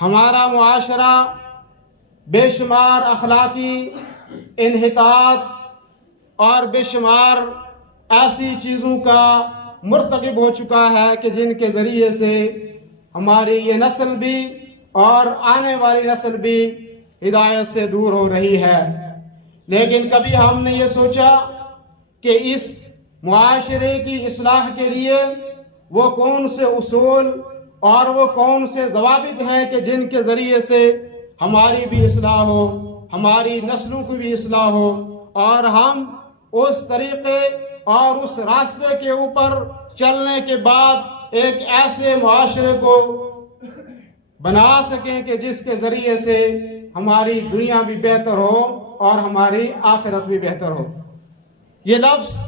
ہمارا معاشرہ بے شمار اخلاقی انحطاط اور بے شمار ایسی چیزوں کا مرتکب ہو چکا ہے کہ جن کے ذریعے سے ہماری یہ نسل بھی اور آنے والی نسل بھی ہدایت سے دور ہو رہی ہے۔ لیکن کبھی ہم نے یہ سوچا کہ اس معاشرے کی اصلاح کے لیے وہ کون سے اصول اور وہ کون سے ضوابط ہیں کہ جن کے ذریعے سے ہماری بھی اصلاح ہو، ہماری نسلوں کی بھی اصلاح ہو، اور ہم اس طریقے اور اس راستے کے اوپر چلنے کے بعد ایک ایسے معاشرے کو بنا سکیں کہ جس کے ذریعے سے ہماری دنیا بھی بہتر ہو اور ہماری آخرت بھی بہتر ہو۔ یہ لفظ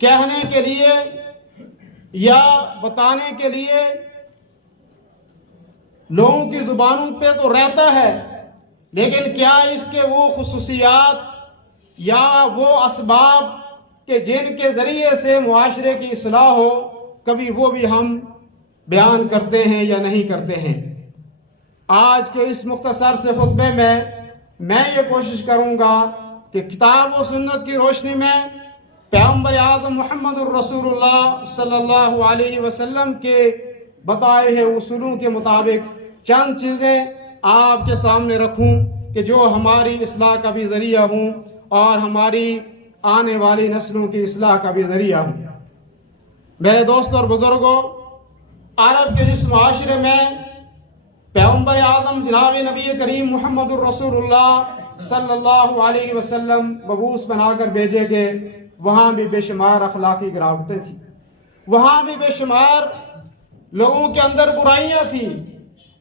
کہنے کے لیے یا بتانے کے لیے لوگوں کی زبانوں پہ تو رہتا ہے، لیکن کیا اس کے وہ خصوصیات یا وہ اسباب کہ جن کے ذریعے سے معاشرے کی اصلاح ہو، کبھی وہ بھی ہم بیان کرتے ہیں یا نہیں کرتے ہیں؟ آج کے اس مختصر سے خطبے میں یہ کوشش کروں گا کہ کتاب و سنت کی روشنی میں پیغمبر اعظم محمد الرسول اللہ صلی اللہ علیہ وسلم کے بتائے ہوئے اصولوں کے مطابق چند چیزیں آپ کے سامنے رکھوں کہ جو ہماری اصلاح کا بھی ذریعہ ہوں اور ہماری آنے والی نسلوں کی اصلاح کا بھی ذریعہ ہوں۔ میرے دوست اور بزرگوں، عرب کے جس معاشرے میں پیغمبر اعظم جناب نبی کریم محمد الرسول اللہ صلی اللہ علیہ وسلم مبعوث بنا کر بھیجے گئے، وہاں بھی بے شمار اخلاقی گراوٹیں تھیں، وہاں بھی بے شمار لوگوں کے اندر برائیاں تھیں،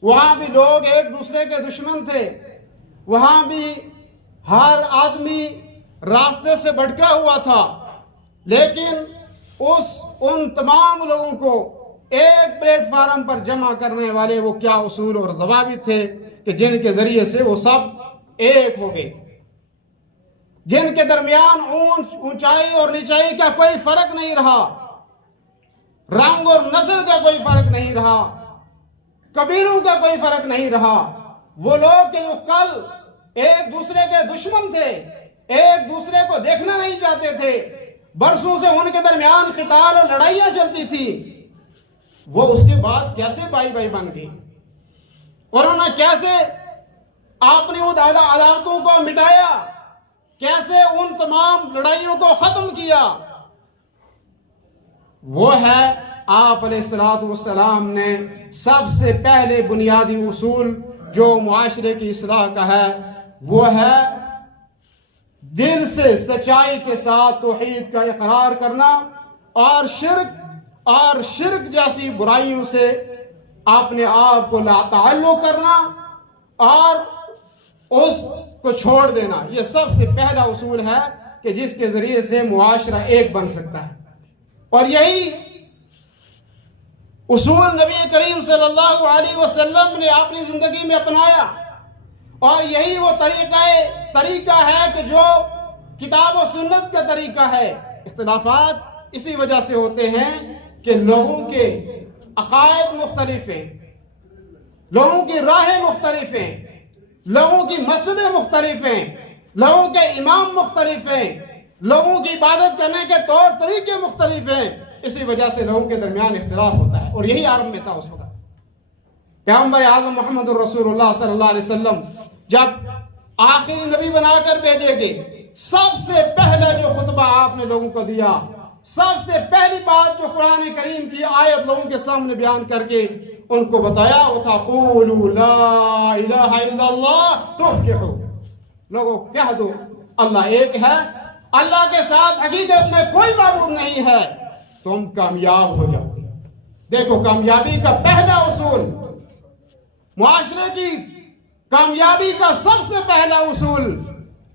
وہاں بھی لوگ ایک دوسرے کے دشمن تھے، وہاں بھی ہر آدمی راستے سے بھٹکا ہوا تھا۔ لیکن ان تمام لوگوں کو ایک پلیٹ فارم پر جمع کرنے والے وہ کیا اصول اور ضوابط تھے کہ جن کے ذریعے سے وہ سب ایک ہو گئے، جن کے درمیان اونچائی اور نیچائی کا کوئی فرق نہیں رہا، رنگ اور نسل کا کوئی فرق نہیں رہا، قبیلوں کا کوئی فرق نہیں رہا۔ وہ لوگ کہ جو کل ایک دوسرے کے دشمن تھے، ایک دوسرے کو دیکھنا نہیں چاہتے تھے، برسوں سے ان کے درمیان قتال اور لڑائیاں چلتی تھی، وہ اس کے بعد کیسے بھائی بھائی بن گئے، اور انہوں نے کیسے اپنی ان عداوتوں کو مٹایا، کیسے ان تمام لڑائیوں کو ختم کیا۔ وہ ہے آپ علیہ الصلوۃ والسلام نے سب سے پہلے بنیادی اصول جو معاشرے کی اصلاح کا ہے، وہ ہے دل سے سچائی کے ساتھ توحید کا اقرار کرنا اور شرک جیسی برائیوں سے اپنے آپ کو لا تعلق کرنا اور اس کو چھوڑ دینا۔ یہ سب سے پہلا اصول ہے کہ جس کے ذریعے سے معاشرہ ایک بن سکتا ہے، اور یہی اصول نبی کریم صلی اللہ علیہ وسلم نے اپنی زندگی میں اپنایا، اور یہی وہ طریقہ ہے کہ جو کتاب و سنت کا طریقہ ہے۔ اختلافات اسی وجہ سے ہوتے ہیں کہ لوگوں کے عقائد مختلف ہیں، لوگوں کی راہیں مختلف ہیں، لوگوں کی مسجدیں مختلف ہیں، لوگوں کے امام مختلف ہیں، لوگوں کی عبادت کرنے کے طور طریقے مختلف ہیں، اسی وجہ سے لوگوں کے درمیان اختلاف ہوتا ہے، اور یہی عرب میں تھا اس وقت۔ پیغمبر اعظم محمد الرسول اللہ صلی اللہ علیہ وسلم جب آخری نبی بنا کر بھیجے گئے، سب سے پہلا جو خطبہ آپ نے لوگوں کو دیا، سب سے پہلی بات جو قرآن کریم کی آیت لوگوں کے سامنے بیان کر کے ان کو بتایا وہ تھا قولوا لا الہ الا اللہ تفلحوا، لوگوں کہہ دو اللہ ایک ہے، اللہ کے ساتھ حقیقت میں کوئی معبود نہیں ہے، تم کامیاب ہو جاؤ گے۔ دیکھو، کامیابی کا پہلا اصول، معاشرے کی کامیابی کا سب سے پہلا اصول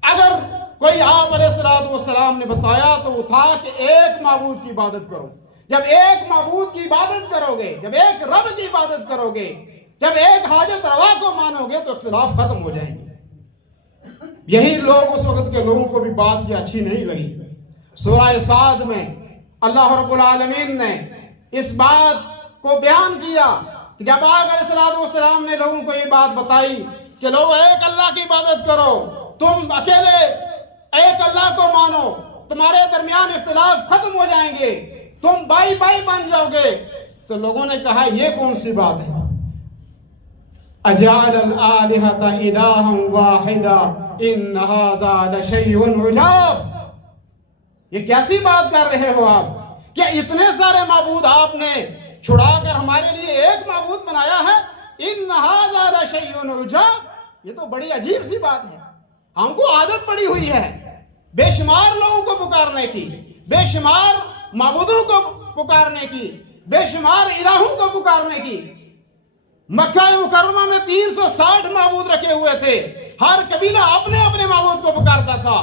اگر کوئی آپ علیہ الصلوۃ والسلام نے بتایا تو وہ تھا کہ ایک معبود کی عبادت کرو۔ جب ایک معبود کی عبادت کرو گے، جب ایک رب کی عبادت کرو گے، جب ایک حاجت روا کو مانو گے تو اختلاف ختم ہو جائیں گے۔ یہی لوگ اس وقت کے لوگوں کو بھی بات کی اچھی نہیں لگی۔ سورہ صاد میں اللہ رب العالمین نے اس بات کو بیان کیا کہ جب آپ علیہ السلام نے لوگوں کو یہ بات بتائی کہ لوگ ایک اللہ کی عبادت کرو، تم اکیلے ایک اللہ کو مانو، تمہارے درمیان اختلاف ختم ہو جائیں گے، تم بائی بائی بن جاؤ گے، تو لوگوں نے کہا یہ کون سی بات ہے؟ اجعل الآلہۃ الہا واحدا ان ھذا لشیء عجاب، یہ کیسی بات کر رہے ہو آپ؟ کیا اتنے سارے معبود آپ نے چھڑا کر ہمارے لیے ایک معبود بنایا ہے؟ ان ھذا لشیء عجاب، یہ تو بڑی عجیب سی بات ہے، ہم کو عادت پڑی ہوئی ہے بے شمار لوگوں کو پکارنے کی، بے شمار معبودوں کو پکارنے کی، بے شمار الہوں کو پکارنے کی۔ مکہ مکرمہ میں 360 معبود رکھے ہوئے تھے، ہر قبیلہ اپنے اپنے معبود کو پکارتا تھا،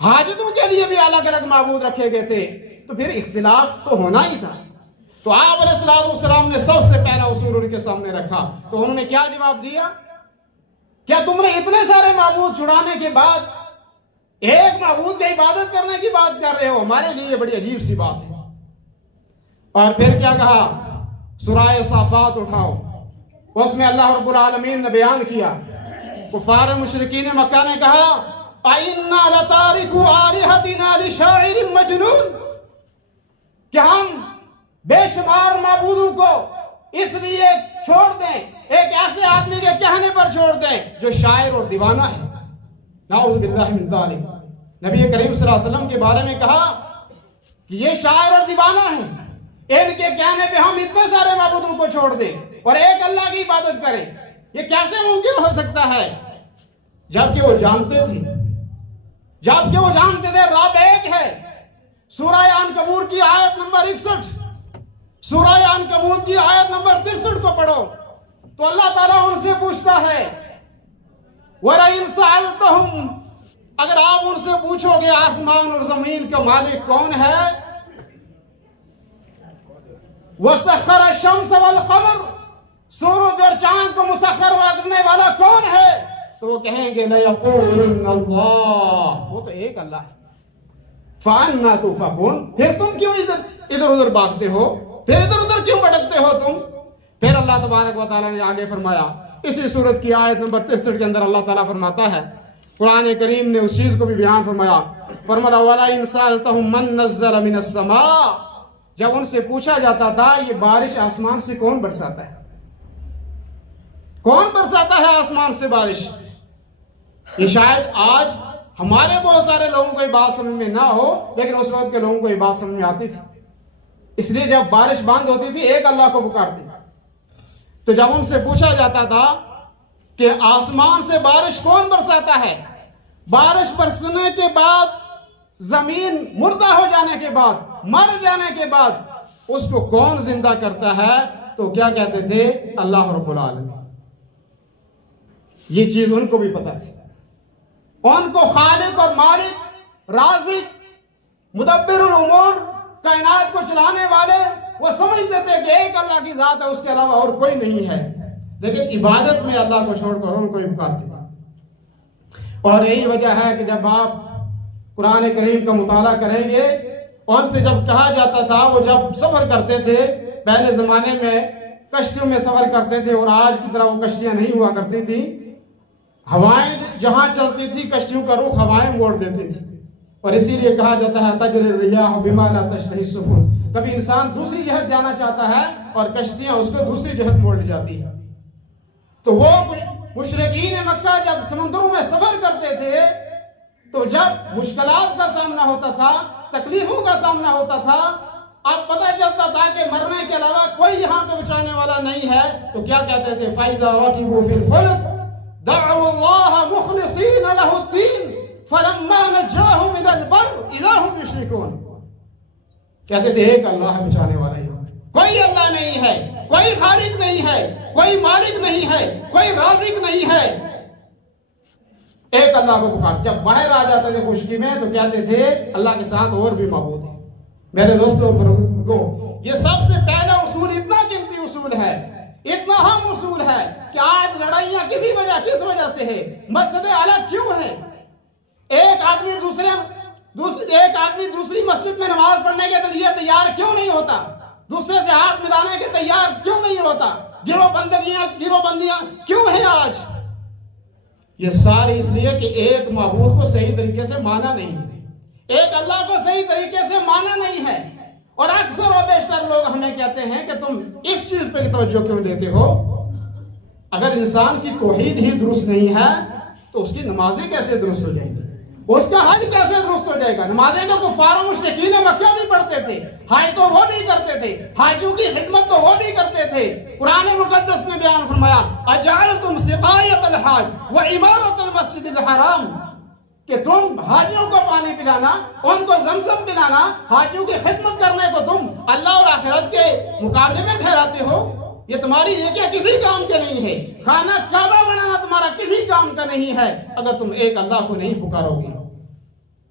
حاجتوں کے لیے بھی الگ الگ معبود رکھے گئے تھے، تو پھر اختلاف تو ہونا ہی تھا۔ تو آپ علیہ السلام نے سب سے پہلا اصول ان کے سامنے رکھا، تو انہوں نے کیا جواب دیا؟ کیا تم نے اتنے سارے معبود چھڑانے کے بعد ایک معبود کی عبادت کرنے کی بات کر رہے ہو؟ ہمارے لیے یہ بڑی عجیب سی بات ہے۔ اور پھر کیا کہا؟ سورہ صافات اٹھاؤ، اس میں اللہ رب العالمین نے بیان کیا، کفار مشرکین مکہ نے کہا اَإِنَّا لَتَارِكُوا آلِهَتِنَا لِشَاعِرٍ مَجْنُونٍ، کہ ہم بے شمار معبودوں کو اس لیے چھوڑ دیں، ایک ایسے آدمی کے کہنے پر چھوڑ دیں جو شاعر اور دیوانہ ہے۔ نعوذ باللہ من ذالک، نبی کریم صلی اللہ علیہ وسلم کے بارے میں کہا کہ یہ شاعر اور دیوانہ ہیں، ان کے کہنے پہ ہم اتنے سارے معبودوں کو چھوڑ دیں اور ایک اللہ کی عبادت کریں، یہ کیسے ممکن ہو سکتا ہے؟ جبکہ وہ جانتے تھے رب ایک ہے۔ سورہ عنکبوت کی آیت نمبر 61، سورہ عنکبوت کی آیت نمبر 63 کو پڑھو تو اللہ تعالیٰ ان سے پوچھتا ہے وَلَئِن سَأَلْتَهُمْ، اگر آپ ان سے پوچھو گے آسمان اور زمین کا مالک کون ہے، وَسَخَّرَ الشَّمْسَ وَالْقَمَرَ، سورج اور چاند کو مسخر کرنے والا کون ہے، تو وہ کہیں گے لَيَقُولُنَّ اللَّهُ، وہ تو ایک اللہ ہے۔ فَأَنَّىٰ تُؤْفَكُونَ، پھر تم کیوں ادھر ادھر بھاگتے ہو، پھر ادھر ادھر کیوں بھٹکتے ہو تم؟ پھر اللہ تبارک و تعالیٰ نے آگے فرمایا، اسی سورت کی آیت نمبر 63 کے اندر اللہ تعالیٰ فرماتا ہے، قرآن کریم نے اس چیز کو بھی بیان فرمایا، فرمایا وَلَئِن سَأَلْتَهُم مَّن نَّزَّلَ مِنَ السَّمَاءِ، جب ان سے پوچھا جاتا تھا یہ بارش آسمان سے کون برساتا ہے، کون برساتا ہے آسمان سے بارش؟ یہ شاید آج ہمارے بہت سارے لوگوں کو یہ بات سمجھ میں نہ ہو، لیکن اس وقت کے لوگوں کو یہ بات سمجھ میں آتی تھی، اس لیے جب بارش بند ہوتی تھی ایک اللہ کو پکارتی تھی۔ تو جب ان سے پوچھا جاتا تھا کہ آسمان سے بارش کون برساتا ہے، بارش برسنے کے بعد زمین مردہ ہو جانے کے بعد، مر جانے کے بعد اس کو کون زندہ کرتا ہے، تو کیا کہتے تھے؟ اللہ رب العالمین۔ یہ چیز ان کو بھی پتا تھی، ان کو خالق اور مالک، رازق، مدبر الامور، کائنات کو چلانے والے، وہ سمجھتے تھے کہ ایک اللہ کی ذات ہے، اس کے علاوہ اور کوئی نہیں ہے، لیکن عبادت میں اللہ کو چھوڑ کر ان کو ہی پکارتے تھے۔ اور یہی وجہ ہے کہ جب آپ قرآن کریم کا مطالعہ کریں گے، ان سے جب کہا جاتا تھا، وہ جب سفر کرتے تھے پہلے زمانے میں کشتیوں میں سفر کرتے تھے، اور آج کی طرح وہ کشتیاں نہیں ہوا کرتی تھی، ہوائیں جہاں چلتی تھی کشتیوں کا رخ ہوائیں موڑ دیتی تھی، اور اسی لیے کہا جاتا ہے تجری الریاح بما لا تشتہی السفن، کبھی انسان دوسری جہت جانا چاہتا ہے اور کشتیاں اس کو دوسری جہت موڑ جاتی ہیں۔ تو وہ مشرکین مکہ جب سمندروں میں سفر کرتے تھے، تو جب مشکلات کا سامنا ہوتا تھا، تکلیفوں کا سامنا ہوتا تھا، اب پتہ چلتا تھا کہ مرنے کے علاوہ کوئی یہاں پہ بچانے والا نہیں ہے، تو کیا کہتے تھے؟ فَإِذَا رَكِبُوا فِي الْفُلْكِ دعوا اللہ مخلصین لہ الدین فلما نجاہم الی البر اذا ہم یشرکون، کہتے تھے ایک اللہ ہے بچانے والا، کوئی اللہ نہیں ہے، کوئی خالق نہیں ہے، کوئی مالک نہیں ہے، کوئی رازق نہیں ہے، ایک اللہ کو پکار۔ جب باہر آ جاتے تھے خشکی میں تو کہتے تھے اللہ کے ساتھ اور بھی معبود ہیں۔ میرے دوستوں کو یہ سب سے پہلا اصول اتنا قیمتی اصول ہے، اتنا اہم اصول ہے کہ آج لڑائیاں کس وجہ سے ہے، مسجدیں الگ کیوں ہیں، ایک آدمی دوسری مسجد میں نماز پڑھنے کے لیے تیار کیوں نہیں ہوتا؟ دوسرے سے ہاتھ ملانے کے تیار کیوں نہیں ہوتا؟ گروہ بندیاں کیوں ہیں آج؟ یہ ساری اس لیے کہ ایک معبود کو صحیح طریقے سے مانا نہیں ہے، ایک اللہ کو صحیح طریقے سے مانا نہیں ہے۔ اور اکثر و بیشتر لوگ ہمیں کہتے ہیں کہ تم اس چیز پہ توجہ کیوں دیتے ہو؟ اگر انسان کی توحید ہی درست نہیں ہے تو اس کی نمازیں کیسے درست ہو جائیں گی؟ اس کا حج کیسے درست ہو جائے گا؟ نمازیں تو کفار و مشرکین مکہ بھی پڑھتے تھے، حج تو وہ بھی کرتے تھے، حاجیوں کی خدمت تو وہ بھی کرتے تھے۔ قرآن مقدس نے بیان فرمایا اجعلتم سقایۃ الحاج وعمارۃ المسجد الحرام، کہ تم حاجیوں کو پانی پلانا، ان کو زمزم پلانا، حاجیوں کی خدمت کرنے کو تم اللہ اور آخرت کے مقابلے میں ٹھہراتے ہو؟ یہ تمہاری نیکیاں کسی کام کے نہیں ہے، خانہ کعبہ بنانا تمہارا کسی کام کا نہیں ہے اگر تم ایک اللہ کو نہیں پکارو گے۔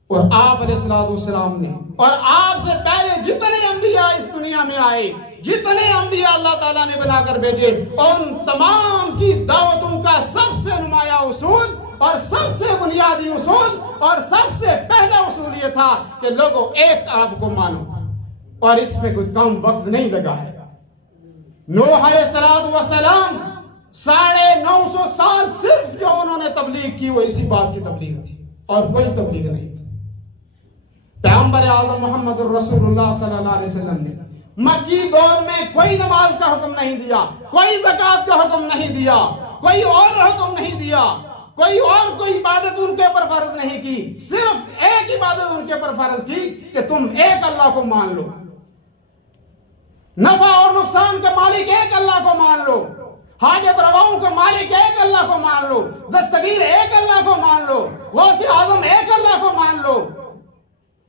اور آپ علیہ السلام نے اور آپ سے پہلے جتنے انبیاء اس دنیا میں آئے، جتنے انبیاء اللہ تعالیٰ نے بنا کر بھیجے، ان تمام کی دعوتوں کا سب سے نمایاں اصول اور سب سے بنیادی اصول اور سب سے پہلا اصول یہ تھا کہ لوگوں ایک آپ کو مانو، اور اس میں کوئی کم وقت نہیں لگا ہے۔ نوح علیہ السلام 950 سال صرف جو انہوں نے تبلیغ کی وہ اسی بات کی تبلیغ تھی اور کوئی تبلیغ نہیں تھی۔ پیغمبر اعظم محمد الرسول اللہ صلی اللہ علیہ وسلم نے مکی دور میں کوئی نماز کا حکم نہیں دیا، کوئی زکوٰۃ کا حکم نہیں دیا، کوئی اور حکم نہیں دیا، کوئی عبادت ان کے اوپر فرض نہیں کی، صرف ایک عبادت ان کے اوپر فرض کی کہ تم ایک اللہ کو مان لو، نفع اور نقصان کے مالک ایک اللہ کو مان لو، حاجت رواؤں کے مالک ایک اللہ کو مان لو، دستگیر ایک اللہ کو مان لو، غوث اعظم ایک اللہ کو مان لو،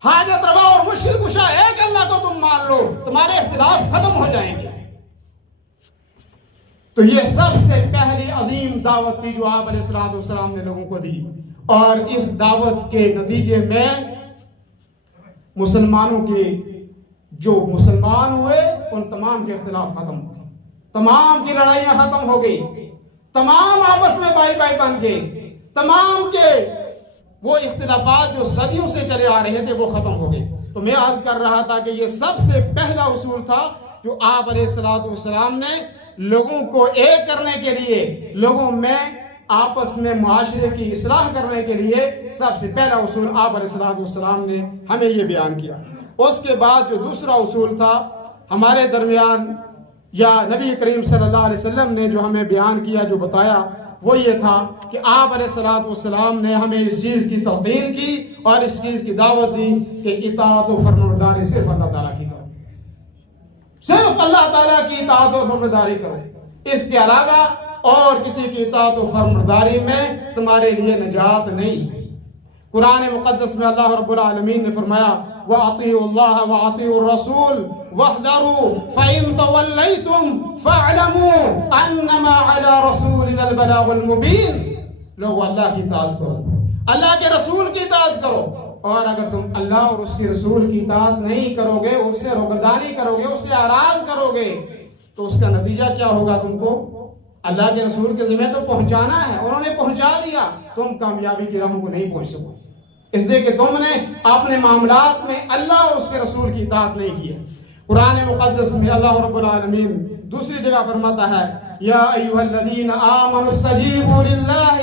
حاجت روا اور مشکل کشا ایک اللہ کو تم مان لو، تمہارے اختلاف ختم ہو جائیں گے۔ تو یہ سب سے پہلی عظیم دعوت تھی جو آپ علیہ السلام نے لوگوں کو دی، اور اس دعوت کے نتیجے میں مسلمانوں کے جو مسلمان ہوئے ان تمام کے اختلاف ختم ہو گئے، تمام کی لڑائیاں ختم ہو گئی، تمام آپس میں بھائی بھائی بن گئے، تمام کے وہ اختلافات جو صدیوں سے چلے آ رہے تھے وہ ختم ہو گئے۔ تو میں عرض کر رہا تھا کہ یہ سب سے پہلا اصول تھا جو آپ علیہ السلام نے لوگوں کو ایک کرنے کے لیے، لوگوں میں آپس میں معاشرے کی اصلاح کرنے کے لیے سب سے پہلا اصول آپ علیہ السلام نے ہمیں یہ بیان کیا۔ اس کے بعد جو دوسرا اصول تھا ہمارے درمیان یا نبی کریم صلی اللہ علیہ وسلم نے جو ہمیں بیان کیا، جو بتایا، وہ یہ تھا کہ آپ علیہ السلام نے ہمیں اس چیز کی تلقین کی اور اس چیز کی دعوت دی کہ اطاعت و فرمانبرداری صرف اللہ تعالیٰ کی کرو، صرف اللہ تعالیٰ کی اطاعت و فرمانبرداری کرو، اس کے علاوہ اور کسی کی اطاعت و فرمانبرداری میں تمہارے لیے نجات نہیں۔ قرآن مقدس میں اللہ رب العالمین نے فرمایا وَأَطِيعُوا اللَّهَ وَأَطِيعُوا الرَّسُولَ وَاحْذَرُوا فَإِن تَوَلَّيْتُمْ فَاعْلَمُوا أَنَّمَا عَلَى رَسُولِنَا الْبَلَاغُ الْمُبِينُ۔ لوگو اللہ کی اطاعت کرو، اللہ کے رسول کی اطاعت کرو، اور اگر تم اللہ اور اس کے رسول کی اطاعت نہیں کرو گے، اس سے روگردانی کرو گے، اس سے اعراض کرو گے، تو اس کا نتیجہ کیا ہوگا؟ تم کو اللہ کے رسول کے ذمہ تو پہنچانا ہے، انہوں نے پہنچا دیا، تم کامیابی کی راہوں کو نہیں پہنچ سکو، اس لیے کہ تم نے اپنے معاملات میں اللہ اور اس کے رسول کی اطاعت نہیں کی ہے۔ قرآن مقدس میں اللہ رب العالمین دوسری جگہ فرماتا ہے یا ایھا الذین آمنوا استجیبوا للہ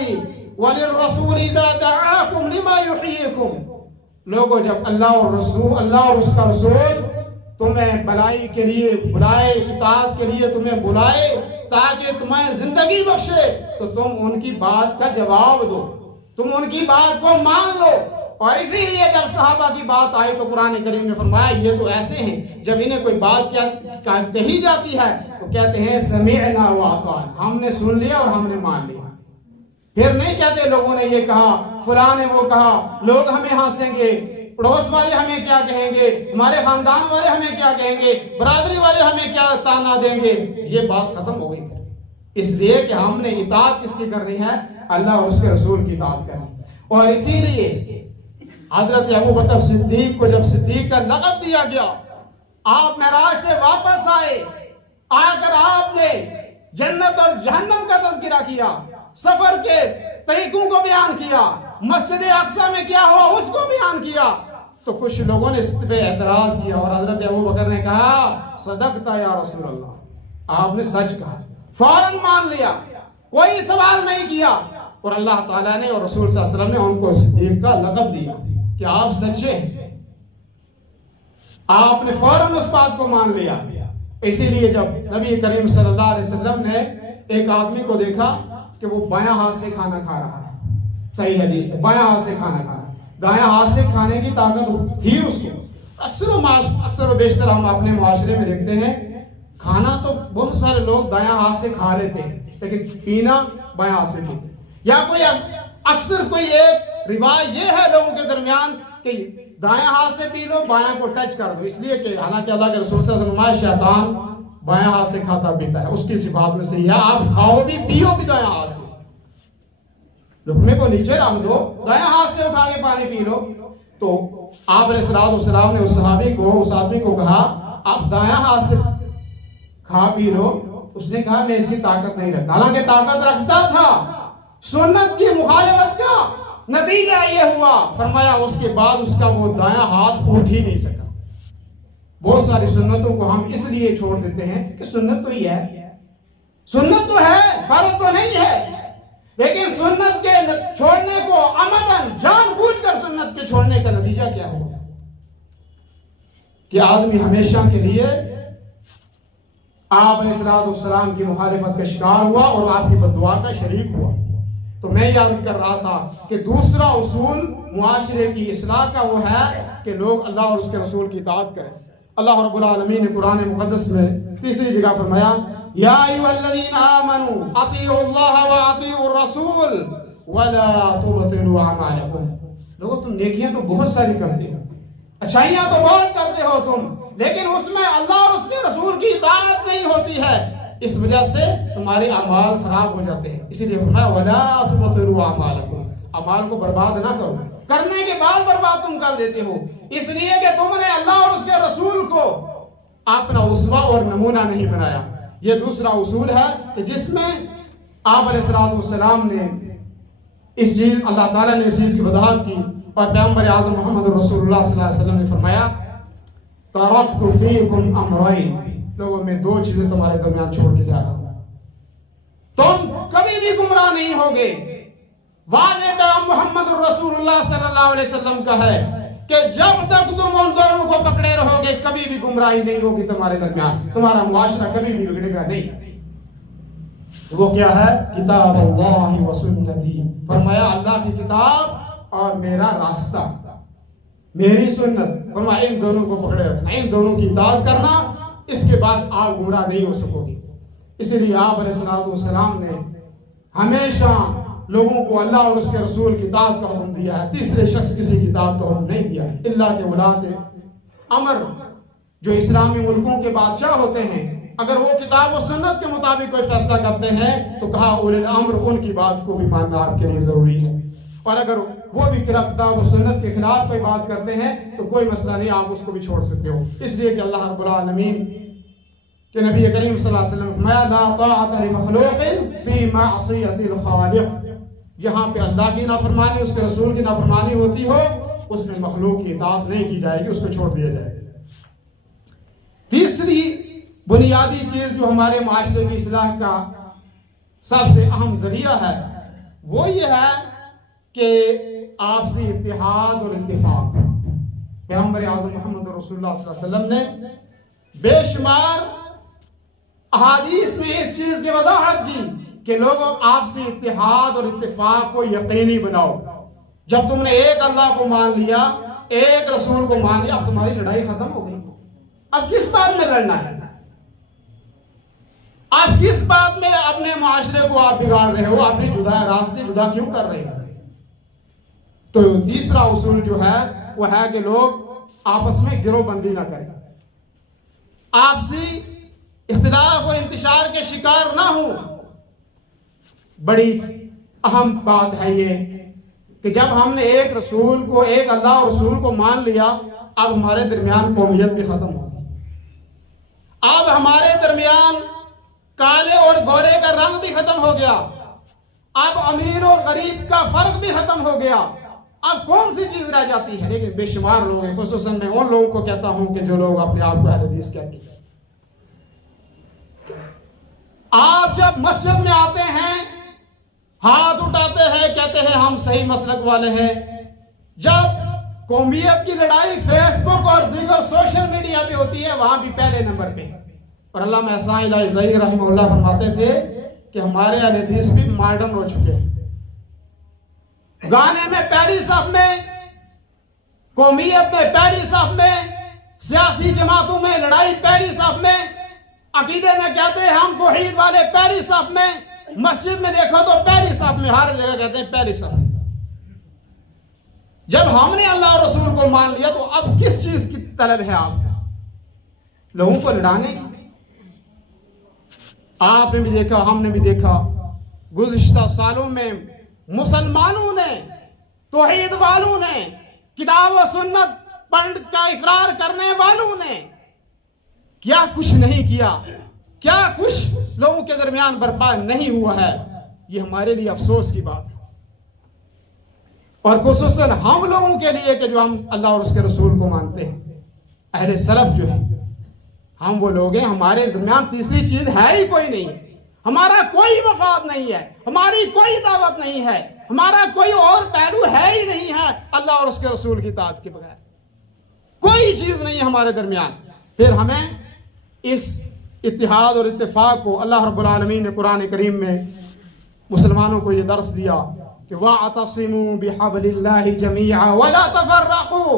وللرسول اذا دعاکم لما یحییکم۔ لوگوں جب اللہ اور اس کا رسول تمہیں بلائی کے لیے بلائے، اطاعت کے لیے تمہیں بلائے تاکہ تمہیں زندگی بخشے، تو تم ان کی بات کا جواب دو، تم ان کی بات کو مان لو۔ اور اسی لیے جب صحابہ کی بات آئی تو قرآن کریم نے فرمایا یہ تو ایسے ہیں جب انہیں کوئی بات کہی جاتی ہے تو کہتے ہیں سمعنا واطعنا، ہم نے سن لیا اور ہم نے مان لیا۔ پھر نہیں کہتے لوگوں نے یہ کہا، فلاں نے وہ کہا، لوگ ہمیں ہنسیں گے، پڑوس والے ہمیں کیا کہیں گے، ہمارے خاندان والے ہمیں کیا کہیں گے، برادری والے ہمیں کیا تانا دیں گے، یہ بات ختم ہو گئی۔ اس لیے کہ ہم نے اطاعت کس کی کرنی ہے؟ اللہ اور اس کے رسول کی اطاعت کرنی۔ اور اسی لیے حضرت ابوبکر صدیق کو جب صدیق کا لقب دیا گیا، آپ معراج سے واپس آئے، آ کر آپ نے جنت اور جہنم کا تذکرہ کیا، سفر کے طریقوں کو بیان کیا، مسجد اقصی میں کیا ہوا اس کو بیان کیا، تو کچھ لوگوں نے اس پہ اعتراض کیا اور حضرت ابو بکر نے کہا صدقتا یا رسول اللہ، آپ نے سچ کہا، فوراً مان لیا، کوئی سوال نہیں کیا، اور اللہ تعالیٰ نے اور رسول صلی اللہ علیہ وسلم نے ان کو صدیق کا لقب دیا کہ آپ سچے ہیں، آپ نے فوراً اس بات کو مان لیا۔ اسی لیے جب نبی کریم صلی اللہ علیہ وسلم نے ایک آدمی کو دیکھا کہ وہ بایاں ہاتھ سے کھانا کھا رہا ہے، صحیح حدیث ہے، بایاں ہاتھ سے کھانا کھا رہا ہے، دایاں ہاتھ سے کھانے کی طاقت تھی اس کو۔ اکثر و بیشتر ہم اپنے معاشرے میں دیکھتے ہیں کھانا تو بہت سارے لوگ دایاں ہاتھ سے کھا رہے تھے لیکن پینا بایاں ہاتھ سے پیتے، یا کوئی اکثر کوئی ایک رواج یہ ہے لوگوں کے درمیان کہ دایاں ہاتھ سے پی لو، بایاں کو ٹچ کر دو، اس لیے کہ حالانکہ اللہ کے رسول صلی اللہ علیہ وسلم شیطان بایاں ہاتھ سے کھاتا پیتا ہے، اس کی صفات میں سے یہ آپ کھاؤ بھی پیو بھی دایاں ہاتھ سے، لقمے کو نیچے رکھ دو، دایاں ہاتھ سے اٹھا کے پانی پی لو۔ تو آپ علیہ السلام نے اس صحابی کو، اس آدمی کو کہا آپ دایاں ہاتھ سے کھا پی لو، اس نے کہا میں اس کی طاقت نہیں رکھتا، حالانکہ طاقت رکھتا تھا، سنت کی مخالفت کا نتیجہ یہ ہوا، فرمایا اس کے بعد اس کا وہ دایاں ہاتھ اٹھ ہی نہیں سکا۔ بہت ساری سنتوں کو ہم اس لیے چھوڑ دیتے ہیں کہ سنت تو ہی ہے، سنت تو ہے، فرض تو نہیں ہے، لیکن سنت کے چھوڑنے کو عمدن جان بوجھ کر سنت کے چھوڑنے کا نتیجہ کیا ہوگا کہ آدمی ہمیشہ کے لیے آپ علیہ السلام کی مخالفت کا شکار ہوا اور آپ کی بددعا کا شریک ہوا۔ تو میں یہ عرض کر رہا تھا کہ دوسرا اصول معاشرے کی اصلاح کا وہ ہے کہ لوگ اللہ اور اس کے رسول کی اطاعت کریں۔ اللہ رب العالمین نے قرآن مقدس میں تیسری جگہ فرمایا یا ایھا الذین آمنوا اطیعوا اللہ واطیعوا الرسول ولا تبطلوا اعمالکم۔ لوگوں تم نیکیاں تو بہت ساری کرتے ہو، اچھائیاں تو بہت کرتے ہو تم، لیکن اس میں اللہ اور اس کے رسول کی اطاعت نہیں ہوتی ہے، اس وجہ سے تمہارے اعمال خراب ہو جاتے ہیں۔ اسی لیے فرمایا ولا تبطلوا اعمالکم، اعمال کو برباد نہ کرو، کرنے کے بعد برباد تم کر دیتے ہو، اس لیے کہ تم نے اللہ اور اس کے رسول کو اپنا اسوہ اور نمونہ نہیں بنایا۔ یہ دوسرا اصول ہے کہ جس میں آپ علیہ السلام نے اس چیز، اللہ تعالیٰ نے اس چیز کی وضاحت کی، اور پیغمبر اعظم محمد رسول اللہ صلی اللہ علیہ وسلم نے فرمایا ترکت فیکم امرین، لوگوں میں دو چیزیں تمہارے درمیان چھوڑ کے جا رہا ہوں، تم کبھی بھی گمراہ نہیں ہوگے۔ واضح کلام محمد رسول اللہ صلی اللہ علیہ وسلم کا ہے کہ جب تک تم ان دونوں کو پکڑے رہو گے کبھی بھی گمراہی نہیں ہوگی تمہارے درمیان، تمہارا معاشرہ کبھی بھی بگڑے گا نہیں۔ وہ کیا ہے؟ کتاب اللہ و سنتی، فرمایا اللہ کی کتاب اور میرا راستہ، میری سنت، فرمایا ان دونوں کو پکڑے رکھنا، ان دونوں کی اطاعت کرنا، اس کے بعد آپ گمراہ نہیں ہو سکو گے۔ اس لیے آپ علیہ السلام نے ہمیشہ لوگوں کو اللہ اور اس کے رسول کی اطاعت کا حکم دیا ہے، تیسرے شخص کسی کی اطاعت کا حکم نہیں دیا، اللہ کے ولاۃ امر جو اسلامی ملکوں کے بادشاہ ہوتے ہیں، اگر وہ کتاب و سنت کے مطابق کوئی فیصلہ کرتے ہیں تو کہا اولی الامر، ان کی بات کو بھی ماننا آپ کے لیے ضروری ہے، اور اگر وہ بھی کتاب و سنت کے خلاف کوئی بات کرتے ہیں تو کوئی مسئلہ نہیں، آپ اس کو بھی چھوڑ سکتے ہو۔ اس لیے کہ اللہ رب العالمین کہ نبی کریم صلی اللہ علیہ وسلم فرمایا لا طاعت لمخلوق فی معصیۃ الخالق، جہاں پہ اللہ کی نافرمانی، اس کے رسول کی نافرمانی ہوتی ہو، اس میں مخلوق کی اطاعت نہیں کی جائے گی، اس کو چھوڑ دیا جائے گا۔ تیسری بنیادی چیز جو ہمارے معاشرے کی اصلاح کا سب سے اہم ذریعہ ہے وہ یہ ہے کہ آپسی اتحاد اور اتفاق۔ پیغمبر اعظم محمد رسول اللہ صلی اللہ علیہ وسلم نے بے شمار احادیث میں اس چیز کی وضاحت کی کہ لوگوں آپسی اتحاد اور اتفاق کو یقینی بناؤ۔ جب تم نے ایک اللہ کو مان لیا، ایک رسول کو مان لیا، اب تمہاری لڑائی ختم ہو گئی، اب کس بات میں لڑنا ہے؟ آپ کس بات میں اپنے معاشرے کو آپ بگاڑ رہے ہو؟ اپنی راستے جدا کیوں کر رہے ہیں؟ تو تیسرا اصول جو ہے وہ ہے کہ لوگ آپس میں گروہ بندی نہ کریں، آپسی اختلاف اور انتشار کے شکار نہ ہوں۔ بڑی اہم بات ہے یہ کہ جب ہم نے ایک رسول کو، ایک اللہ اور رسول کو مان لیا، اب ہمارے درمیان قومیت بھی ختم ہو گئی، اب ہمارے درمیان کالے اور گورے کا رنگ بھی ختم ہو گیا، اب امیر اور غریب کا فرق بھی ختم ہو گیا، اب کون سی چیز رہ جاتی ہے؟ لیکن بے شمار لوگ ہیں، خصوصاً میں ان لوگوں کو کہتا ہوں کہ جو لوگ اپنے آپ کو اہل حدیث کہتے ہیں. آپ جب مسجد میں آتے ہیں ہاتھ اٹھاتے ہیں، کہتے ہیں ہم صحیح مسلک والے ہیں. جب قومیت کی لڑائی فیس بک اور دیگر سوشل میڈیا پہ ہوتی ہے وہاں بھی پہلے نمبر پہ. اور علامہ احسان الہی ظہیر رحمہ اللہ فرماتے تھے کہ ہمارے اہل حدیث بھی ماڈرن ہو چکے ہیں. گانے میں پہلی صف میں، قومیت میں پہلی صف میں، سیاسی جماعتوں میں لڑائی پہلی صف میں، عقیدے میں کہتے ہیں ہم توحید والے پہلی صف میں، مسجد میں دیکھو تو پہلی صف میں، ہر جگہ کہتے ہیں پہلی صف میں. جب ہم نے اللہ اور رسول کو مان لیا تو اب کس چیز کی طلب ہے آپ؟ لوگوں کو لڑانے کی. آپ نے بھی دیکھا، ہم نے بھی دیکھا، گزشتہ سالوں میں مسلمانوں نے، توحید والوں نے، کتاب و سنت پڑھ کا اقرار کرنے والوں نے کیا کچھ نہیں کیا، کیا کچھ لوگوں کے درمیان برپا نہیں ہوا ہے. یہ ہمارے لیے افسوس کی بات ہے، اور خصوصاً ہم لوگوں کے لیے کہ جو ہم اللہ اور اس کے رسول کو مانتے ہیں. اہل سلف جو ہے، ہم وہ لوگ ہیں، ہمارے درمیان تیسری چیز ہے ہی کوئی نہیں. ہمارا کوئی مفاد نہیں ہے، ہماری کوئی دعوت نہیں ہے، ہمارا کوئی اور پہلو ہے ہی نہیں ہے اللہ اور اس کے رسول کی اطاعت کے بغیر. کوئی چیز نہیں ہے ہمارے درمیان. پھر ہمیں اس اتحاد اور اتفاق کو اللہ رب العالمین نے قرآن کریم میں مسلمانوں کو یہ درس دیا کہ وَاعْتَصِمُوا بِحَبْلِ اللَّهِ جَمِيعًا وَلَا تَفَرَّقُوا.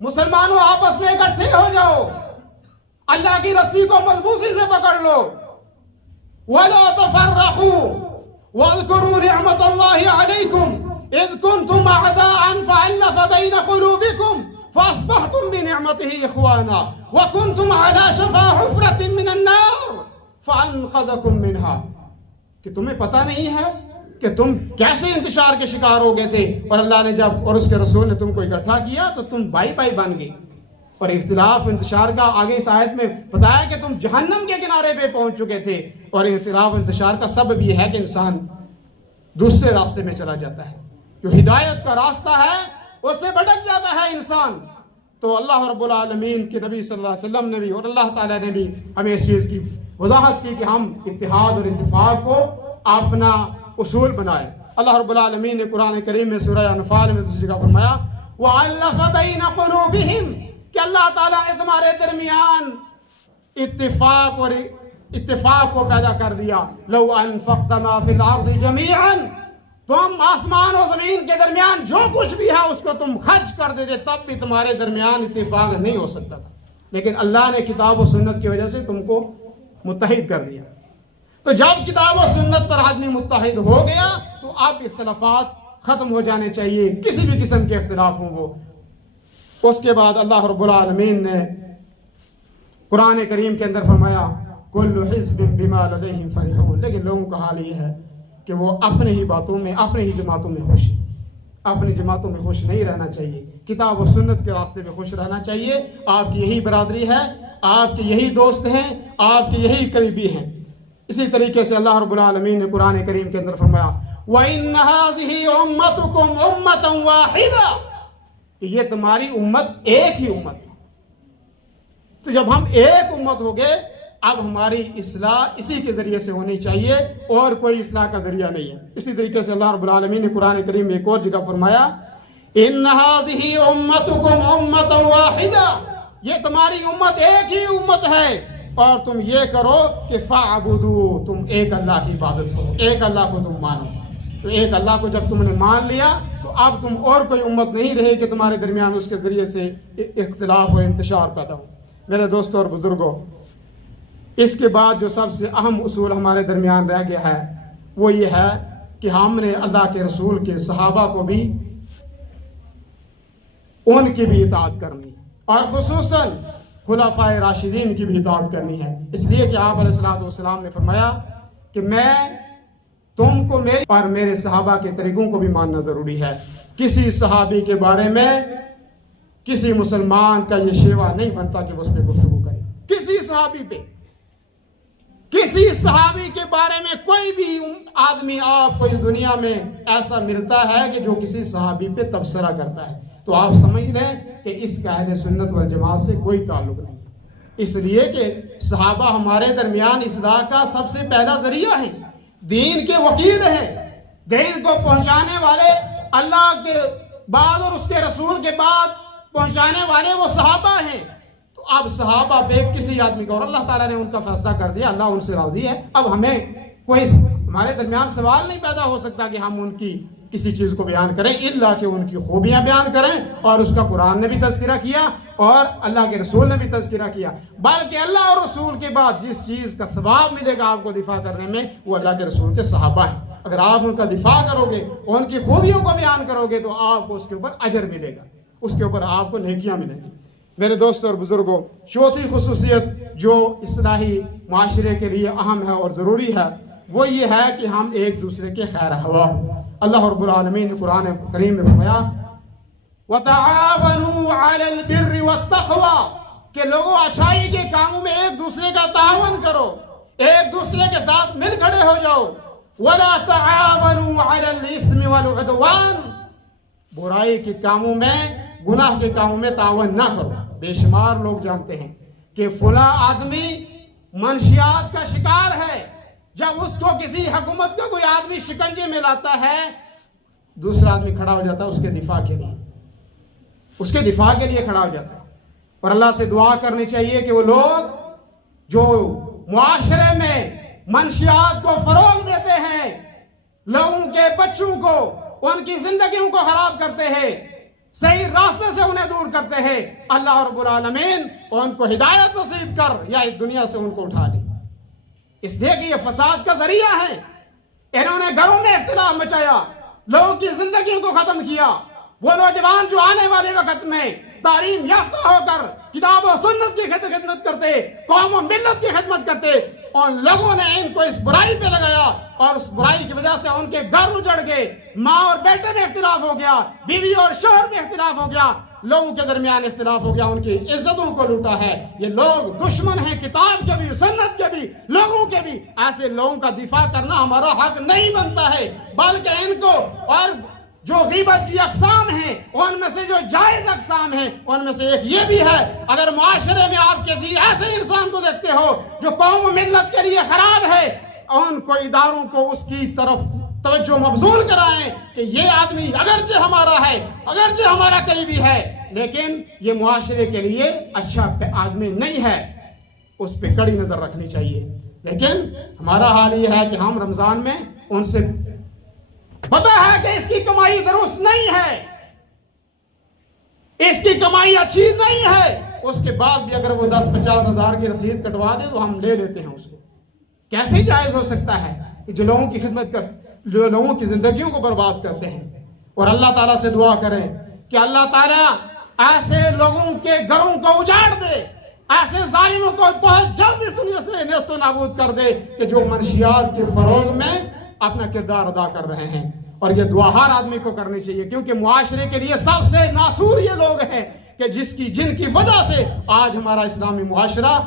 مسلمانوں آپس میں اکٹھے ہو جاؤ، اللہ کی رسی کو مضبوطی سے پکڑ لو. وَلَا تَفَرَّقُوا وَاذْكُرُوا نِعْمَةَ اللَّهِ عَلَيْكُمْ إِذْ كُنْتُمْ أَعْدَاءً فَأَلَّفَ بَيْنَ قُلُوبِكُمْ فَأَصْبَحْتُمْ بِنِعْمَتِهِ إِخْوَانًا وَكُنْتُمْ عَلَى شَفَا حُفْرَةٍ مِّنَ النَّارِ فَأَنْقَذَكُم مِّنْهَا. کہ تمہیں پتہ نہیں ہے کہ تم کیسے انتشار کے شکار ہو گئے تھے، اور اللہ نے جب اور اس کے رسول نے تم کو اکٹھا کیا تو تم بھائی بھائی بن گئے. اور اختلاف انتشار کا آگے اس آیت میں بتایا کہ تم جہنم کے کنارے پہ پہنچ چکے تھے. اور اختلاف انتشار کا سبب یہ ہے کہ انسان دوسرے راستے میں چلا جاتا ہے، جو ہدایت کا راستہ ہے اس سے بھٹک جاتا ہے انسان. تو اللہ رب العالمین کے نبی صلی اللہ علیہ وسلم نے بھی اور اللہ تعالیٰ نے بھی ہمیں اس چیز کی وضاحت کی کہ ہم اتحاد اور اتفاق کو اپنا اصول بنائے. اللہ رب العالمین نے قرآن کریم میں سورہ انفال میں دوسری جگہ فرمایا وَأَلَّفَ بَيْنَ قُلُوبِهِمْ کہ اللہ تعالیٰ نے تمہارے درمیان اتفاق کو پیدا کر دیا. لَوْ أَنفَقْتَ مَا فِي الْأَرْضِ جَمِيعًا تم آسمان و زمین کے درمیان جو کچھ بھی ہے اس کو تم خرچ کر دیتے تب بھی تمہارے درمیان اتفاق نہیں ہو سکتا تھا. لیکن اللہ نے کتاب و سنت کی وجہ سے تم کو متحد کر دیا. تو جب کتاب و سنت پر آدمی متحد ہو گیا تو اب اختلافات ختم ہو جانے چاہیے، کسی بھی قسم کے اختلاف ہوں وہ. اس کے بعد اللہ رب العالمین نے قرآن کریم کے اندر فرمایا کل حزب بما لدیہم فرحون. لیکن لوگوں کا حال یہ ہے کہ وہ اپنے ہی باتوں میں، اپنے ہی جماعتوں میں خوش، اپنی جماعتوں میں خوش نہیں رہنا چاہیے. کتاب و سنت کے راستے پہ خوش رہنا چاہیے. آپ کی یہی برادری ہے، آپ کے یہی دوست ہیں، آپ کے یہی قریبی ہیں. اسی طریقے سے اللہ رب العالمین نے قرآن کریم کے اندر فرمایا وَإِنَّ هَذِهِ أُمَّتُكُمْ أُمَّةً وَاحِدَةً کہ یہ تمہاری امت ایک ہی امت ہے. تو جب ہم ایک امت ہو گئے اب ہماری اصلاح اسی کے ذریعے سے ہونی چاہیے اور کوئی اصلاح کا ذریعہ نہیں ہے. اسی طریقے سے اللہ رب العالمین نے قرآن کریم میں ایک اور جگہ فرمایا إِنَّ هَذِهِ أُمَّتُكُمْ أُمَّةً وَاحِدَةً یہ تمہاری امت ایک ہی امت ہے اور تم یہ کرو کہ فَاعْبُدُوا تم ایک اللہ کی عبادت کرو، ایک اللہ کو تم مانو. تو ایک اللہ کو جب تم نے مان لیا تو اب تم اور کوئی امت نہیں رہے کہ تمہارے درمیان اس کے ذریعے سے اختلاف اور انتشار پیدا ہو. میرے دوستوں اور بزرگوں، اس کے بعد جو سب سے اہم اصول ہمارے درمیان رہ گیا ہے وہ یہ ہے کہ ہم نے اللہ کے رسول کے صحابہ کو بھی ان کی بھی اطاعت کرنی اور خصوصاً خلفائے راشدین کی بھی اطاعت کرنی ہے. اس لیے کہ آپ علیہ الصلوۃ والسلام نے فرمایا کہ میں تم کو میرے اور میرے صحابہ کے طریقوں کو بھی ماننا ضروری ہے. کسی صحابی کے بارے میں کسی مسلمان کا یہ شیوا نہیں بنتا کہ وہ اس پہ گفتگو کرے. کسی صحابی کے بارے میں کوئی بھی آدمی آپ کو اس دنیا میں ایسا ملتا ہے کہ جو کسی صحابی پہ تبصرہ کرتا ہے، تو آپ سمجھ لیں کہ اس کا اہل سنت والجماعت سے کوئی تعلق نہیں، اس لیے کہ صحابہ ہمارے درمیان اصلاح کا سب سے پہلا ذریعہ ہے، دین کے وکیل ہیں، دین کو پہنچانے والے اللہ کے بعد اور اس کے رسول کے بعد پہنچانے والے وہ صحابہ ہیں۔ تو اب صحابہ پہ کسی آدمی کو، اور اللہ تعالیٰ نے ان کا فیصلہ کر دیا، اللہ ان سے راضی ہے، اب ہمیں کوئی ہمارے درمیان سوال نہیں پیدا ہو سکتا کہ ہم ان کی کسی چیز کو بیان کریں، الا کہ ان کی خوبیاں بیان کریں، اور اس کا قرآن نے بھی تذکرہ کیا اور اللہ کے رسول نے بھی تذکرہ کیا، بلکہ اللہ اور رسول کے بعد جس چیز کا ثواب ملے گا آپ کو دفاع کرنے میں، وہ اللہ کے رسول کے صحابہ ہیں۔ اگر آپ ان کا دفاع کرو گے، ان کی خوبیوں کو بیان کرو گے، تو آپ کو اس کے اوپر اجر ملے گا، اس کے اوپر آپ کو نیکیاں ملیں گی۔ میرے دوستوں اور بزرگوں، چوتھی خصوصیت جو اصلاحی معاشرے کے لیے اہم ہے اور ضروری ہے، وہ یہ ہے کہ ہم ایک دوسرے کے خیر خواہ ہوں۔ اللہ رب العالمین نے قرآن کریم میں فرمایا وَتَعَاوَنُوا عَلَى الْبِرِّ وَالتَّقْوَى، کہ لوگوں اچھائی کے کاموں میں ایک دوسرے کا تعاون کرو، ایک دوسرے کے ساتھ مل کھڑے ہو جاؤ۔ وَلَا تَعَاوَنُوا عَلَى الْإِثْمِ وَالْعُدْوَانِ، برائی کے کاموں میں، گناہ کے کاموں میں تعاون نہ کرو۔ بے شمار لوگ جانتے ہیں کہ فلاں آدمی منشیات کا شکار ہے، جب اس کو کسی حکومت کا کوئی آدمی شکنجے میں لاتا ہے، دوسرا آدمی کھڑا ہو جاتا ہے اس کے دفاع کے لیے، اس کے دفاع کے لیے کھڑا ہو جاتا ہے۔ اور اللہ سے دعا کرنی چاہیے کہ وہ لوگ جو معاشرے میں منشیات کو فروغ دیتے ہیں، لوگوں کے بچوں کو، ان کی زندگیوں کو خراب کرتے ہیں، صحیح راستے سے انہیں دور کرتے ہیں، اللہ رب العالمین ان کو ہدایت نصیب کر یا اس دنیا سے ان کو اٹھا لے، اس لیے کہ یہ فساد کا ذریعہ ہے۔ انہوں نے گھروں میں اختلاف مچایا، لوگوں کی زندگیوں کو ختم کیا۔ وہ نوجوان جو آنے والے وقت میں تعلیم یافتہ ہو کر کتاب و سنت کی خدمت کرتے، قوم و ملت کی خدمت کرتے، ان لوگوں نے ان کو اس برائی پہ لگایا، اور اس برائی کی وجہ سے ان کے گھر اجڑ گئے، ماں اور بیٹے میں اختلاف ہو گیا، بیوی اور شوہر میں اختلاف ہو گیا، لوگوں کے درمیان اختلاف ہو گیا، ان کی عزتوں کو لوٹا ہے۔ یہ لوگ دشمن ہیں کتاب کے بھی، سنت کے بھی، لوگوں کے بھی۔ ایسے لوگوں کا دفاع کرنا ہمارا حق نہیں بنتا ہے، بلکہ ان کو، اور جو غیبت کی اقسام ہیں ان میں سے جو جائز اقسام ہیں ان میں سے ایک یہ بھی ہے، اگر معاشرے میں آپ کسی ایسے انسان کو دیکھتے ہو جو قوم و ملت کے لیے خراب ہے، ان کو اداروں کو اس کی طرف توجہ مبذول کرائیں کہ یہ آدمی اگرچہ ہمارا ہے، اگرچہ ہمارا قریبی ہے، لیکن یہ معاشرے کے لیے اچھا آدمی نہیں ہے، اس پہ کڑی نظر رکھنی چاہیے۔ لیکن ہمارا حال یہ ہے کہ ہم رمضان میں ان سے پتا ہے کہ اس کی کمائی درست نہیں ہے، اس کی کمائی اچھی نہیں ہے، اس کے بعد بھی اگر وہ 10-50 ہزار کی رسید کٹوا دے تو ہم لے لیتے ہیں اس کو۔ کیسے جائز ہو سکتا ہے کہ جو لوگوں کی خدمت کر، جو لوگوں کی زندگیوں کو برباد کرتے ہیں؟ اور اللہ تعالیٰ سے دعا کریں کہ اللہ تعالیٰ ایسے لوگوں کے گھروں کو اجاڑ دے، ایسے ظالموں کو بہت جلد اس دنیا سے نیست و نابود کر دے کہ جو منشیات کے فروغ میں اپنا کردار ادا کر رہے ہیں۔ اور یہ دعا ہر آدمی کو کرنی چاہیے، کیونکہ معاشرے کے لیے سب سے ناسور یہ لوگ ہیں کہ جن کی وجہ سے آج ہمارا اسلامی معاشرہ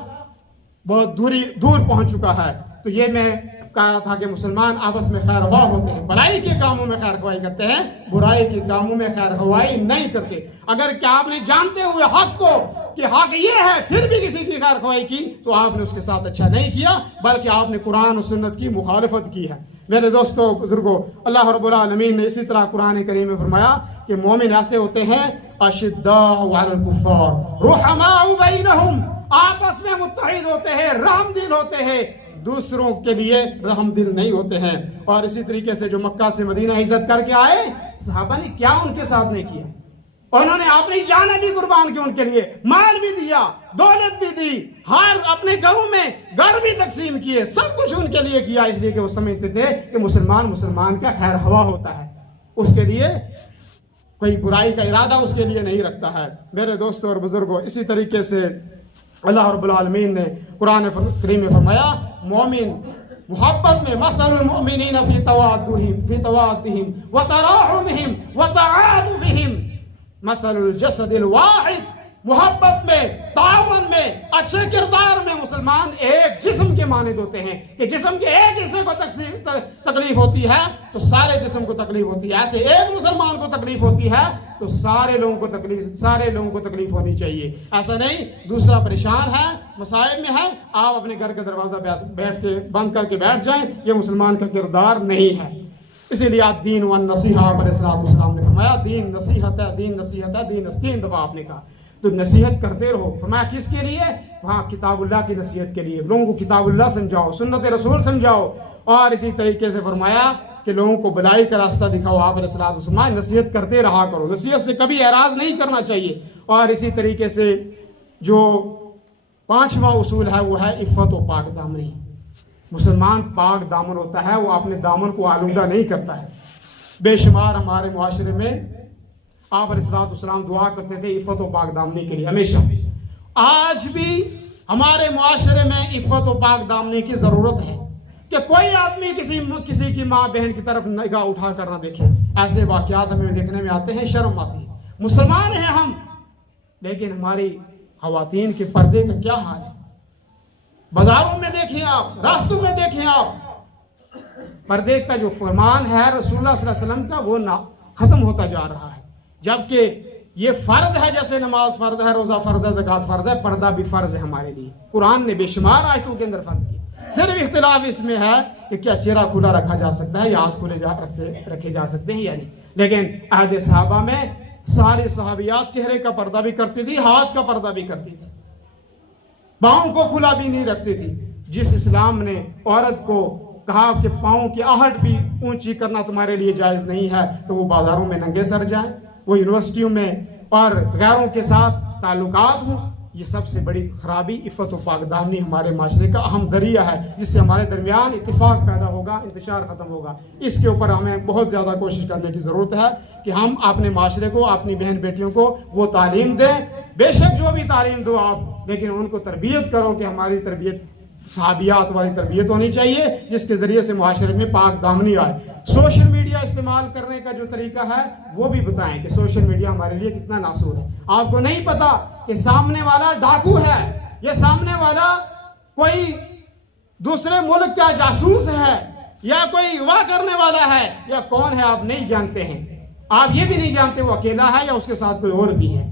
بہت دور پہنچ چکا ہے۔ تو یہ میں کہا رہا تھا کہ مسلمان آپس میں خیر خواہ ہوتے ہیں، بھلائی کے کاموں میں خیر خواہی کرتے ہیں، برائی کے کاموں میں خیر خواہی نہیں کرتے۔ اگر کیا آپ نے جانتے ہوئے حق کو کہ حق یہ ہے پھر بھی کسی کی خیر خواہی کی، تو آپ نے اس کے ساتھ اچھا نہیں کیا، بلکہ آپ نے قرآن و سنت کی مخالفت کی ہے۔ میرے دوستوں بزرگوں، اللہ رب العالمین نے اسی طرح قرآن کریم میں فرمایا کہ مومن ایسے ہوتے ہیں اشداء علی الکفار رحماء بینہم، آپس میں متحد ہوتے ہیں، رحم دل ہوتے ہیں، دوسروں کے لیے رحم دل نہیں ہوتے ہیں۔ اور اسی طریقے سے جو مکہ سے مدینہ ہجرت کر کے آئے، صحابہ نے کیا ان کے ساتھ نہیں کیا؟ انہوں نے اپنی جانیں بھی قربان کی ان کے لیے، مال بھی دیا، دولت بھی دی، ہر اپنے گھروں میں گھر بھی تقسیم کیے، سب کچھ ان کے لیے کیا، اس لیے کہ وہ سمجھتے تھے کہ مسلمان کا خیر خواہ ہوتا ہے، اس کے لیے کوئی برائی کا ارادہ اس کے لیے نہیں رکھتا ہے۔ میرے دوستوں اور بزرگوں، اسی طریقے سے اللہ رب العالمین نے قرآن کریم میں فرمایا مومن محبت میں مثل المؤمنین فی توادہم وتراحمہم وتعاطفہم مثل الجسد الواحد محبت میں، تعاون میں، اچھے کردار میں مسلمان ایک جسم کے مانند ہوتے ہیں کہ جسم کے ایک حصے کو تکلیف ہوتی ہے تو سارے جسم کو تکلیف ہوتی ہے، ایسے ایک مسلمان کو تکلیف ہوتی ہے تو سارے لوگوں کو تکلیف ہونی چاہیے۔ ایسا نہیں دوسرا پریشان ہے، مصائب میں ہے، آپ اپنے گھر کا دروازہ بند کر کے بیٹھ جائیں، یہ مسلمان کا کردار نہیں ہے۔ اسی لیے دین و نصیحہ علیہ السلام نے فرمایا دین نصیحت ہے، دین نصیحت ہے، دین 3 دفعہ آپ نے کہا تو نصیحت کرتے رہو۔ فرمایا کس کے لیے؟ وہاں کتاب اللہ کی نصیحت کے لیے، لوگوں کو کتاب اللہ سمجھاؤ، سنت رسول سمجھاؤ، اور اسی طریقے سے فرمایا کہ لوگوں کو بلائی کا راستہ دکھاؤ۔ آپ علیہ السلام نصیحت کرتے رہا کرو، نصیحت سے کبھی اعراض نہیں کرنا چاہیے۔ اور اسی طریقے سے جو 5واں اصول ہے وہ ہے عفت و پاک دامنی۔ مسلمان پاک دامن ہوتا ہے، وہ اپنے دامن کو آلودہ نہیں کرتا ہے۔ بے شمار ہمارے معاشرے میں آپ علیہ السلام دعا کرتے تھے عفت و پاک دامنی کے لیے ہمیشہ۔ آج بھی ہمارے معاشرے میں عفت و پاک دامنی کی ضرورت ہے کہ کوئی آدمی کسی کی ماں بہن کی طرف نگاہ اٹھا کر نہ دیکھے۔ ایسے واقعات ہمیں دیکھنے میں آتے ہیں، شرم آتی ہے۔ مسلمان ہیں ہم، لیکن ہماری خواتین کے پردے کا کیا حال ہے؟ بازاروں میں دیکھیں آپ، راستوں میں دیکھیں آپ، پردے کا جو فرمان ہے رسول اللہ صلی اللہ علیہ وسلم کا وہ ختم ہوتا جا رہا ہے، جبکہ یہ فرض ہے، جیسے نماز فرض ہے، روزہ فرض ہے، زکوٰۃ فرض ہے، پردہ بھی فرض ہے ہمارے لیے۔ قرآن نے بے شمار آیتوں کے اندر فرض کیا، صرف اختلاف اس میں ہے کہ کیا چہرہ کھلا رکھا جا سکتا ہے یا ہاتھ کھلے رکھے جا سکتے ہیں یا نہیں۔ لیکن عہد صحابہ میں ساری صحابیات چہرے کا پردہ بھی کرتی تھی، ہاتھ کا پردہ بھی کرتی تھی، پاؤں کو کھلا بھی نہیں رکھتی تھی۔ جس اسلام نے عورت کو کہا کہ پاؤں کی آہٹ بھی اونچی کرنا تمہارے لیے جائز نہیں ہے، تو وہ بازاروں میں ننگے سر جائیں، وہ یونیورسٹیوں میں اور غیروں کے ساتھ تعلقات ہوں، یہ سب سے بڑی خرابی عفت و پاک دامنی ہمارے معاشرے کا اہم ذریعہ ہے، جس سے ہمارے درمیان اتفاق پیدا ہوگا، انتشار ختم ہوگا۔ اس کے اوپر ہمیں بہت زیادہ کوشش کرنے کی ضرورت ہے کہ ہم اپنے معاشرے کو، اپنی بہن بیٹیوں کو وہ تعلیم دیں۔ بے شک جو بھی تعلیم دو آپ، لیکن ان کو تربیت کرو کہ ہماری تربیت صحابیات والی تربیت ہونی چاہیے، جس کے ذریعے سے معاشرے میں پاک دامنی آئے۔ سوشل میڈیا استعمال کرنے کا جو طریقہ ہے وہ بھی بتائیں کہ سوشل میڈیا ہمارے لیے کتنا ناسور ہے۔ آپ کو نہیں پتا کہ سامنے والا ڈاکو ہے، یہ سامنے والا کوئی دوسرے ملک کا جاسوس ہے یا کوئی اغوا کرنے والا ہے یا کون ہے، آپ نہیں جانتے ہیں۔ آپ یہ بھی نہیں جانتے وہ اکیلا ہے یا اس کے ساتھ کوئی اور بھی ہے۔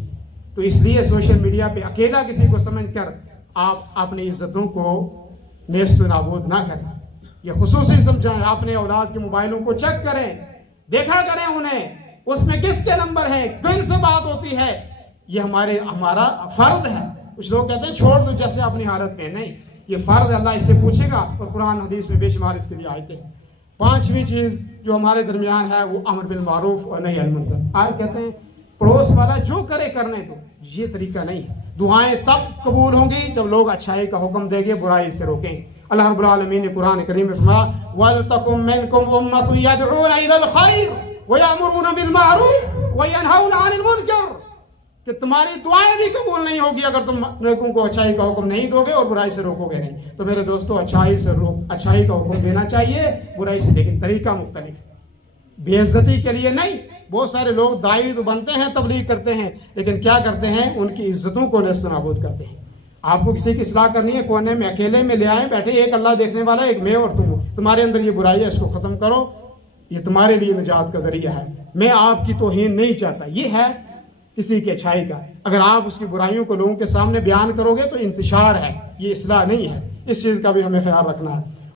تو اس لیے سوشل میڈیا پہ اکیلا کسی کو سمجھ کر آپ اپنی عزتوں کو نیست و نابود نہ کریں، یہ خصوصی سمجھائیں۔ اپنے اولاد کے موبائلوں کو چیک کریں، دیکھا کریں انہیں، اس میں کس کے نمبر ہیں، کن سے بات ہوتی ہے، یہ ہمارا فرض ہے۔ کچھ لوگ کہتے ہیں چھوڑ دو جیسے اپنی حالت میں، نہیں، یہ فرض ہے، اللہ اس سے پوچھے گا، اور قرآن حدیث میں بے شمار اس کے لیے آیتیں ہیں۔ 5ویں چیز جو ہمارے درمیان ہے وہ امر بالمعروف اور نہی عن المنکر۔ آج کہتے ہیں پڑوس والا جو کرے کرنے دو، یہ طریقہ نہیں ہے۔ دعائیں تب قبول ہوں گی جب لوگ اچھائی کا حکم دیں گے، برائی سے روکیں گے۔ اللہ رب العالمین نے قرآن کریم میں فرمایا وَلْتَكُن مِّنكُمْ أُمَّةٌ يَدْعُونَ إِلَى الْخَيْرِ وَيَأْمُرُونَ بِالْمَعْرُوفِ وَيَنْهَوْنَ عَنِ الْمُنكَرِ، کہ تمہاری دعائیں بھی قبول نہیں ہوگی اگر تم نیکوں کو اچھائی کا حکم نہیں دو گے اور برائی سے روکو گے نہیں۔ تو میرے دوستو اچھائی کا حکم دینا چاہیے، برائی سے، لیکن طریقہ مختلف ہے، بے عزتی کے لیے نہیں۔ بہت سارے لوگ داعی تو بنتے ہیں، تبلیغ کرتے ہیں، لیکن کیا کرتے ہیں، ان کی عزتوں کو نیست و نابود کرتے ہیں۔ آپ کو کسی کی اصلاح کرنی ہے، کونے میں اکیلے میں لے آئیں، بیٹھے، ایک اللہ دیکھنے والا، ایک میں اور تم، تمہارے اندر یہ برائی ہے، اس کو ختم کرو، یہ تمہارے لیے نجات کا ذریعہ ہے۔ میں آپ کی توہین نہیں چاہتا، یہ ہے کسی کی اچھائی کا۔ اگر آپ اس کی برائیوں کو لوگوں کے سامنے بیان کرو گے تو انتشار ہے، یہ اصلاح نہیں ہے۔ اس چیز کا بھی ہمیں خیال رکھنا ہے۔